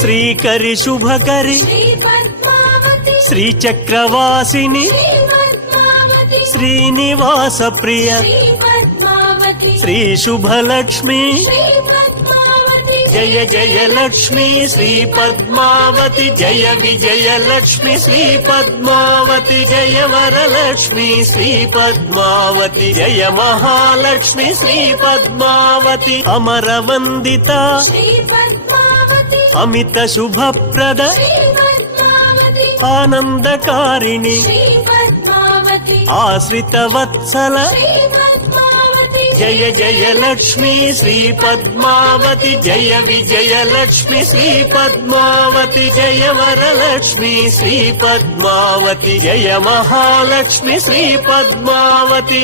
Srikari Shubhakari శ్రీచక్రవాసిని Srinivasa Priya Shri Subhalakshmi Jaya Jaya Lakshmi Shri Padmavati Jaya Vijaya Lakshmi Shri Padmavati Jaya Varalakshmi Shri Padmavati Jaya Mahalakshmi Shri Padmavati Amara వందిత Amit Subhaprada ఆనందకారిణి Ashrita Vatsala Jaya Jaya Lakshmi Shri Padmavati Jaya Vijaya Lakshmi Shri Padmavati Jaya Varalakshmi Shri Padmavati Jaya Mahalakshmi Shri Padmavati